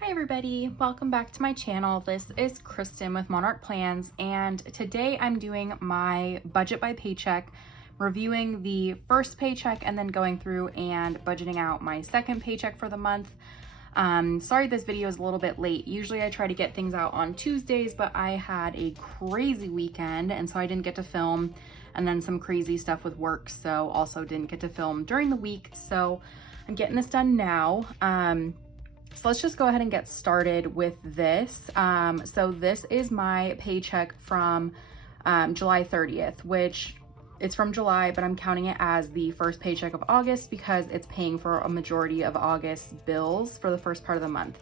Hi everybody, welcome back to my channel. This is Kristen with Monarch Plans, and today I'm doing my budget by paycheck, reviewing the first paycheck and then going through and budgeting out my second paycheck for the month. Sorry this video is a little bit late. Usually I try to get things out on Tuesdays, but I had a crazy weekend and so I didn't get to film, and then some crazy stuff with work, so also didn't get to film during the week. So I'm getting this done now. So let's just go ahead and get started with this. So this is my paycheck from July 30th, which it's from July, but I'm counting it as the first paycheck of August because it's paying for a majority of August's bills for the first part of the month.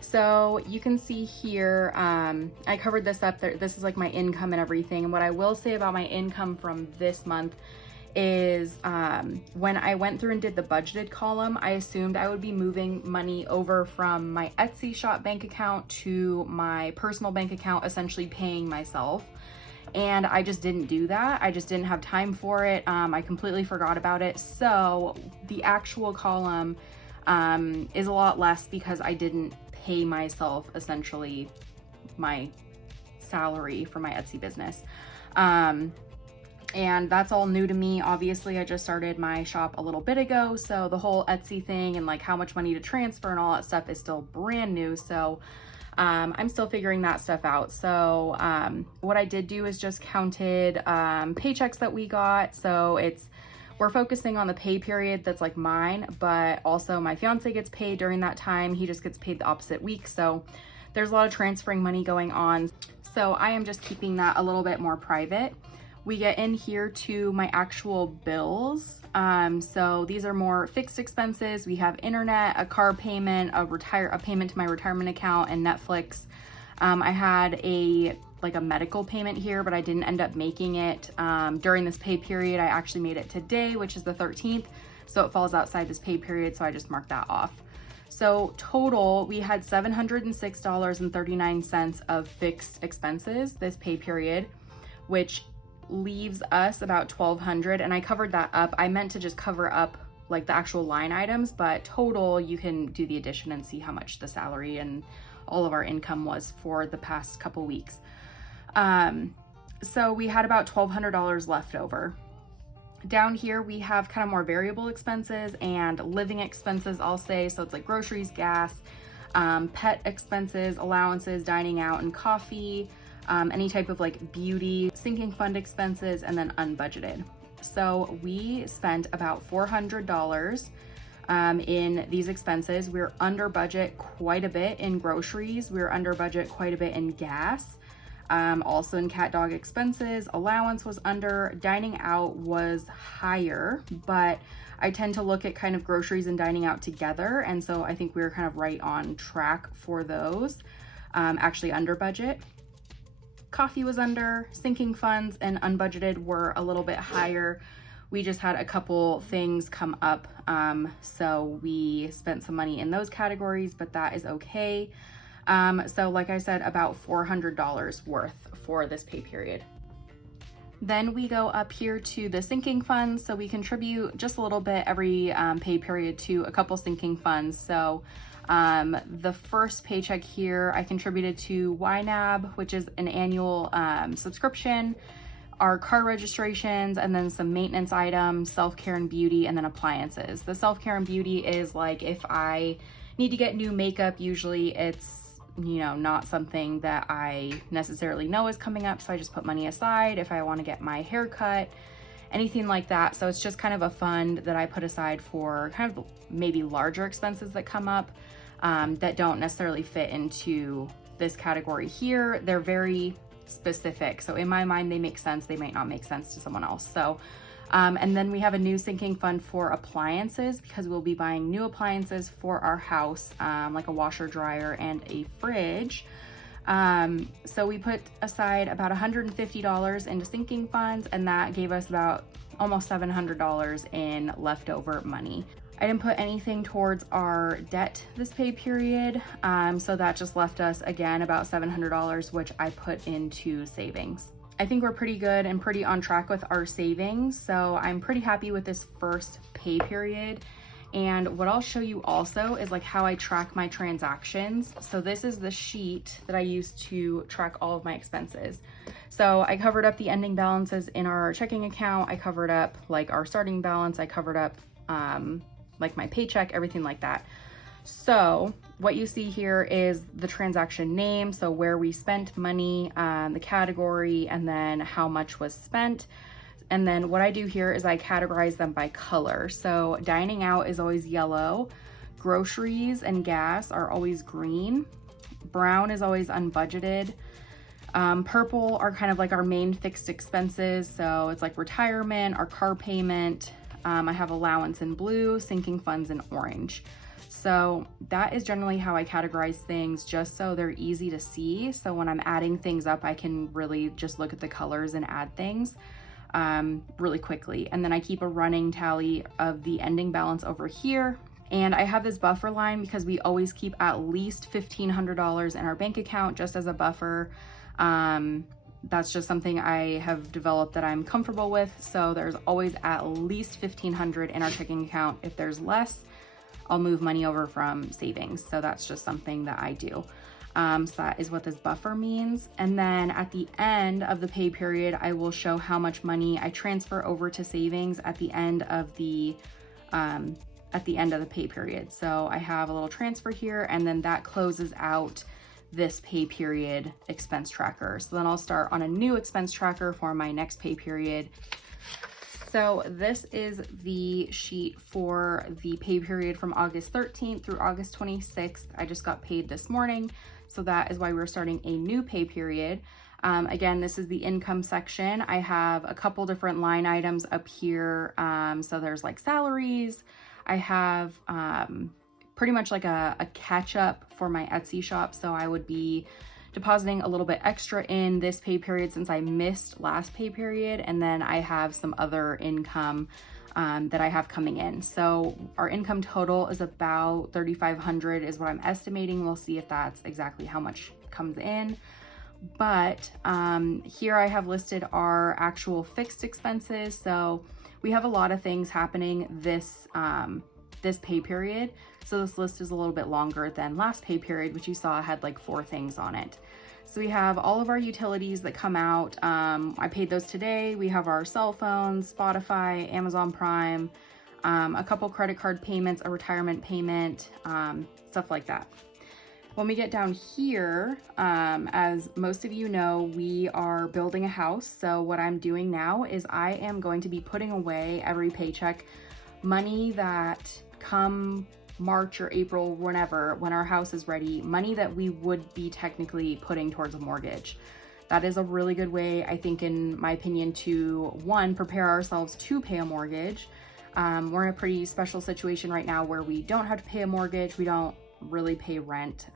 So you can see here, I covered this up there. This is like my income and everything. And what I will say about my income from this month is when I went through and did the budgeted column, I assumed I would be moving money over from my Etsy shop bank account to my personal bank account, essentially paying myself. And I just didn't do that. I just didn't have time for it. I completely forgot about it. So the actual column is a lot less because I didn't pay myself essentially my salary for my Etsy business. And that's all new to me. Obviously, I just started my shop a little bit ago, so the whole Etsy thing and like how much money to transfer and all that stuff is still brand new. So I'm still figuring that stuff out. So what I did do is just counted paychecks that we got. So we're focusing on the pay period that's like mine, but also my fiance gets paid during that time. He just gets paid the opposite week. So there's a lot of transferring money going on. So I am just keeping that a little bit more private. We get in here to my actual bills. So these are more fixed expenses. We have internet, a car payment, a payment to my retirement account, and Netflix. I had a medical payment here, but I didn't end up making it during this pay period. I actually made it today, which is the 13th. So it falls outside this pay period. So I just marked that off. So total, we had $706.39 of fixed expenses this pay period, which leaves us about $1,200, and I covered that up. I meant to just cover up like the actual line items, but total you can do the addition and see how much the salary and all of our income was for the past couple weeks. So we had about $1,200 left over. Down here we have kind of more variable expenses and living expenses, I'll say. So it's like groceries, gas, pet expenses, allowances, dining out, and coffee, any type of like beauty, sinking fund expenses, and then unbudgeted. So we spent about $400 in these expenses. We're under budget quite a bit in groceries. We're under budget quite a bit in gas. Also in cat dog expenses, allowance was under, dining out was higher, but I tend to look at kind of groceries and dining out together. And so I think we were kind of right on track for those, actually under budget. Coffee was under, sinking funds and unbudgeted were a little bit higher. We just had a couple things come up, so we spent some money in those categories, but that is okay. So like I said, about $400 worth for this pay period. Then we go up here to the sinking funds. So we contribute just a little bit every pay period to a couple sinking funds. So the first paycheck here, I contributed to YNAB, which is an annual subscription, our car registrations, and then some maintenance items, self-care and beauty, and then appliances. The self-care and beauty is like if I need to get new makeup, usually it's, not something that I necessarily know is coming up. So I just put money aside if I want to get my hair cut, anything like that. So it's just kind of a fund that I put aside for kind of maybe larger expenses that come up that don't necessarily fit into this category here. They're very specific. So in my mind, they make sense. They might not make sense to someone else. So, and then we have a new sinking fund for appliances because we'll be buying new appliances for our house, like a washer, dryer, and a fridge. So we put aside about $150 into sinking funds, and that gave us about almost $700 in leftover money. I didn't put anything towards our debt this pay period, so that just left us again about $700, which I put into savings. I think we're pretty good and pretty on track with our savings, so I'm pretty happy with this first pay period. And what I'll show you also is like how I track my transactions. So this is the sheet that I use to track all of my expenses. So I covered up the ending balances in our checking account. I covered up like our starting balance. I covered up like my paycheck, everything like that. So what you see here is the transaction name, so where we spent money, the category, and then how much was spent. And then what I do here is I categorize them by color. So dining out is always yellow, groceries and gas are always green, brown is always unbudgeted, purple are kind of like our main fixed expenses. So it's like retirement, our car payment. I have allowance in blue, sinking funds in orange. So that is generally how I categorize things, just so they're easy to see. So when I'm adding things up, I can really just look at the colors and add things really quickly. And then I keep a running tally of the ending balance over here. And I have this buffer line because we always keep at least $1,500 in our bank account just as a buffer. That's just something I have developed that I'm comfortable with. So there's always at least $1,500 in our checking account. If there's less, I'll move money over from savings. So that's just something that I do. So that is what this buffer means. And then at the end of the pay period, I will show how much money I transfer over to savings at the end of the pay period. So I have a little transfer here, and then that closes out this pay period expense tracker. So then I'll start on a new expense tracker for my next pay period. So this is the sheet for the pay period from August 13th through August 26th. I just got paid this morning. So that is why we're starting a new pay period. Again, this is the income section. I have a couple different line items up here. So there's like salaries. I have pretty much like a catch up for my Etsy shop. So I would be depositing a little bit extra in this pay period since I missed last pay period. And then I have some other income that I have coming in. So our income total is about $3,500 is what I'm estimating. We'll see if that's exactly how much comes in. But here I have listed our actual fixed expenses. So we have a lot of things happening this pay period. So this list is a little bit longer than last pay period, which you saw had like 4 things on it. So we have all of our utilities that come out. I paid those today. We have our cell phones, Spotify, Amazon Prime, a couple credit card payments, a retirement payment, stuff like that. When we get down here, as most of you know, we are building a house. So what I'm doing now is I am going to be putting away every paycheck money that come March or April, whenever, when our house is ready, money that we would be technically putting towards a mortgage. That is a really good way, I think, in my opinion, to one, prepare ourselves to pay a mortgage. We're in a pretty special situation right now where we don't have to pay a mortgage. We don't really pay rent.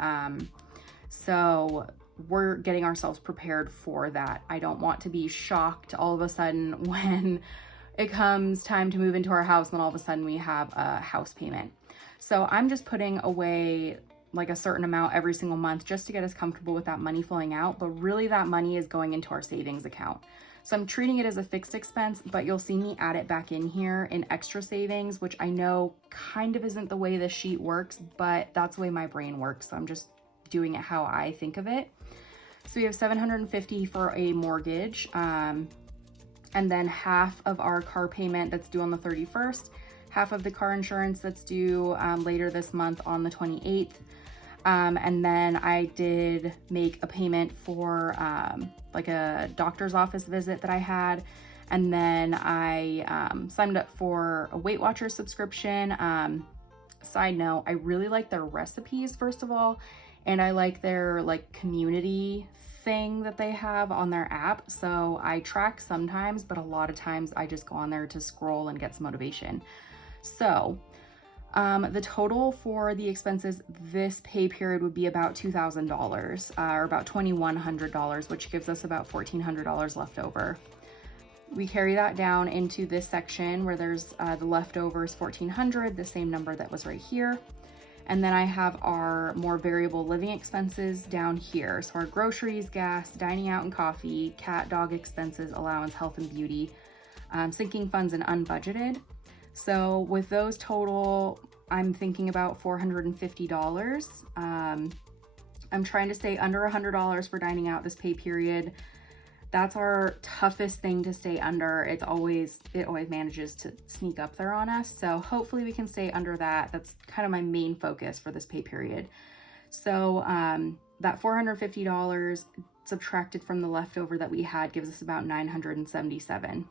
So we're getting ourselves prepared for that. I don't want to be shocked all of a sudden when it comes time to move into our house and then all of a sudden we have a house payment. So I'm just putting away like a certain amount every single month just to get us comfortable with that money flowing out, but really that money is going into our savings account. So I'm treating it as a fixed expense, but you'll see me add it back in here in extra savings, which I know kind of isn't the way this sheet works, but that's the way my brain works. So I'm just doing it how I think of it. So we have $750 for a mortgage, and then half of our car payment that's due on the 31st, half of the car insurance that's due later this month on the 28th. And then I did make a payment for like a doctor's office visit that I had. And then I signed up for a Weight Watchers subscription. Side note, I really like their recipes, first of all, and I like their like community thing that they have on their app. So I track sometimes, but a lot of times I just go on there to scroll and get some motivation. So the total for the expenses this pay period would be about $2,000 or about $2,100, which gives us about $1,400 left over. We carry that down into this section where there's the leftovers $1,400, the same number that was right here. And then I have our more variable living expenses down here. So our groceries, gas, dining out and coffee, cat, dog expenses, allowance, health and beauty, sinking funds, and unbudgeted. So with those total, I'm thinking about $450. I'm trying to stay under $100 for dining out this pay period. That's our toughest thing to stay under. It always manages to sneak up there on us. So hopefully we can stay under that. That's kind of my main focus for this pay period. So that $450 subtracted from the leftover that we had gives us about $977.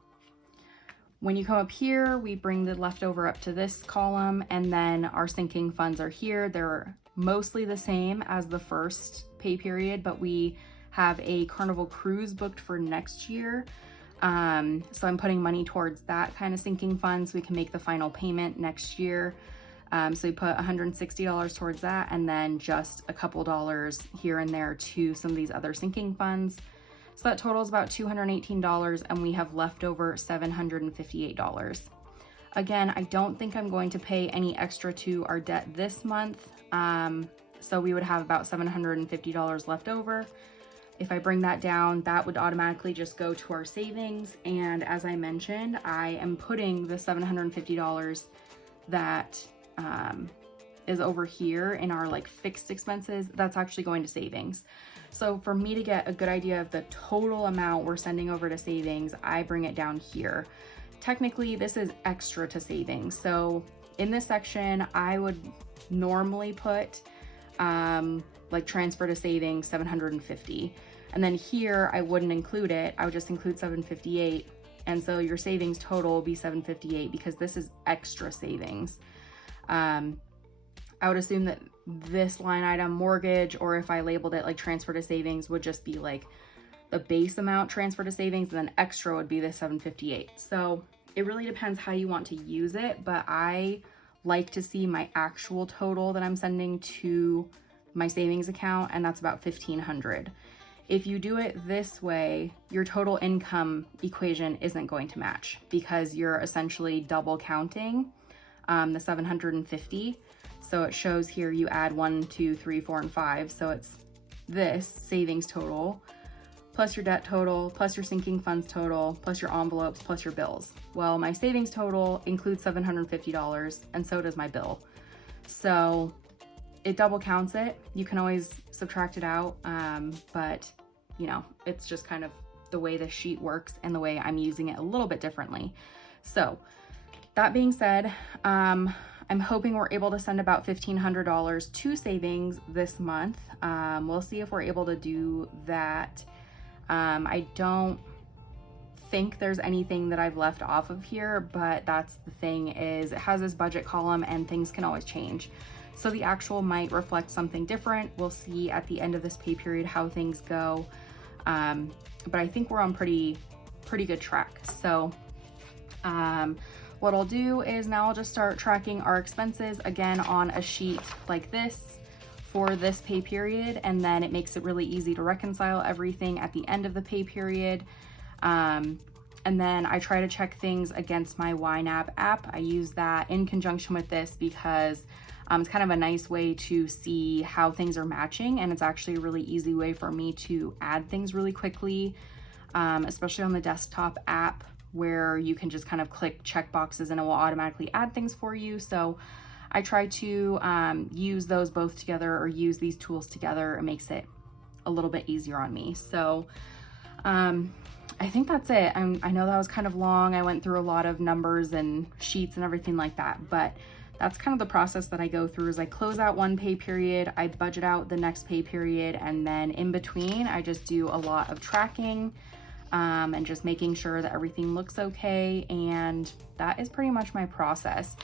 When you come up here, we bring the leftover up to this column, and then our sinking funds are here. They're mostly the same as the first pay period, but we have a Carnival cruise booked for next year. So I'm putting money towards that kind of sinking fund so we can make the final payment next year. So we put $160 towards that, and then just a couple dollars here and there to some of these other sinking funds. So that totals about $218, and we have left over $758. Again, I don't think I'm going to pay any extra to our debt this month. So we would have about $750 left over. If I bring that down, that would automatically just go to our savings. And as I mentioned, I am putting the $750 that is over here in our like fixed expenses, that's actually going to savings. So for me to get a good idea of the total amount we're sending over to savings, I bring it down here. Technically, this is extra to savings. So in this section, I would normally put like transfer to savings 750. And then here, I wouldn't include it. I would just include 758. And so your savings total will be 758 because this is extra savings. I would assume that this line item, mortgage, or if I labeled it like transfer to savings, would just be like the base amount transfer to savings, and then extra would be the 758. So it really depends how you want to use it, but I like to see my actual total that I'm sending to my savings account, and that's about $1,500. If you do it this way, your total income equation isn't going to match because you're essentially double counting the 750. So it shows here you add 1, 2, 3, 4, and 5. So it's this savings total plus your debt total, plus your sinking funds total, plus your envelopes, plus your bills. Well, my savings total includes $750, and so does my bill. So it double counts it. You can always subtract it out, but you know, it's just kind of the way the sheet works and the way I'm using it a little bit differently. So that being said, I'm hoping we're able to send about $1,500 to savings this month. We'll see if we're able to do that. I don't think there's anything that I've left off of here, but that's the thing is it has this budget column and things can always change. So the actual might reflect something different. We'll see at the end of this pay period how things go. But I think we're on pretty good track. So what I'll do is now I'll just start tracking our expenses again on a sheet like this for this pay period, and then it makes it really easy to reconcile everything at the end of the pay period. And then I try to check things against my YNAB app. I use that in conjunction with this because it's kind of a nice way to see how things are matching, and it's actually a really easy way for me to add things really quickly, especially on the desktop app where you can just kind of click check boxes and it will automatically add things for you. So I try to use those both together or use these tools together. It makes it a little bit easier on me. So I think that's it. I know that was kind of long. I went through a lot of numbers and sheets and everything like that, but that's kind of the process that I go through is I close out one pay period, I budget out the next pay period, and then in between I just do a lot of tracking and just making sure that everything looks okay. And that is pretty much my process.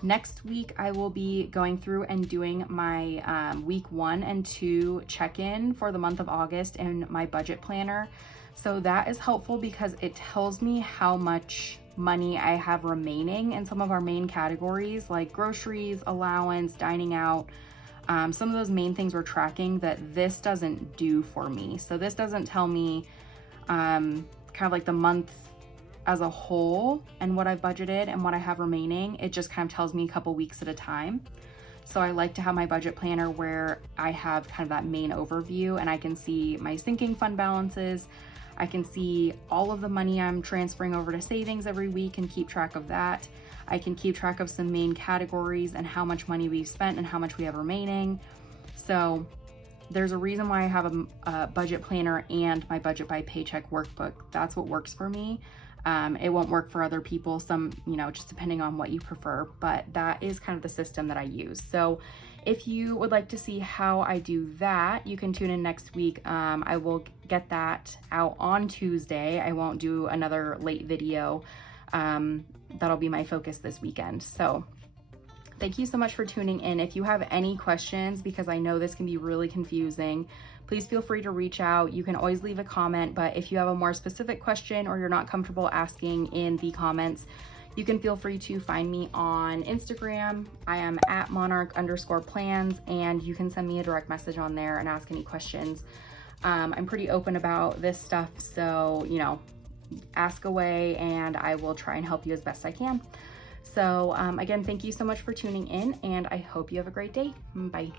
Next week, I will be going through and doing my week 1 and 2 check-in for the month of August in my budget planner. So that is helpful because it tells me how much money I have remaining in some of our main categories like groceries, allowance, dining out, some of those main things we're tracking that this doesn't do for me. So this doesn't tell me kind of like the month as a whole and what I've budgeted and what I have remaining. It just kind of tells me a couple weeks at a time. So I like to have my budget planner where I have kind of that main overview and I can see my sinking fund balances. I can see all of the money I'm transferring over to savings every week and keep track of that. I can keep track of some main categories and how much money we've spent and how much we have remaining. So there's a reason why I have a budget planner and my budget by paycheck workbook. That's what works for me. It won't work for other people, some, just depending on what you prefer, but that is kind of the system that I use. So if you would like to see how I do that, you can tune in next week. I will get that out on Tuesday. I won't do another late video. That'll be my focus this weekend. So thank you so much for tuning in. If you have any questions, because I know this can be really confusing, please feel free to reach out. You can always leave a comment, but if you have a more specific question or you're not comfortable asking in the comments, you can feel free to find me on Instagram. I am at monarch_plans, and you can send me a direct message on there and ask any questions. I'm pretty open about this stuff, so, ask away and I will try and help you as best I can. So again, thank you so much for tuning in, and I hope you have a great day. Bye.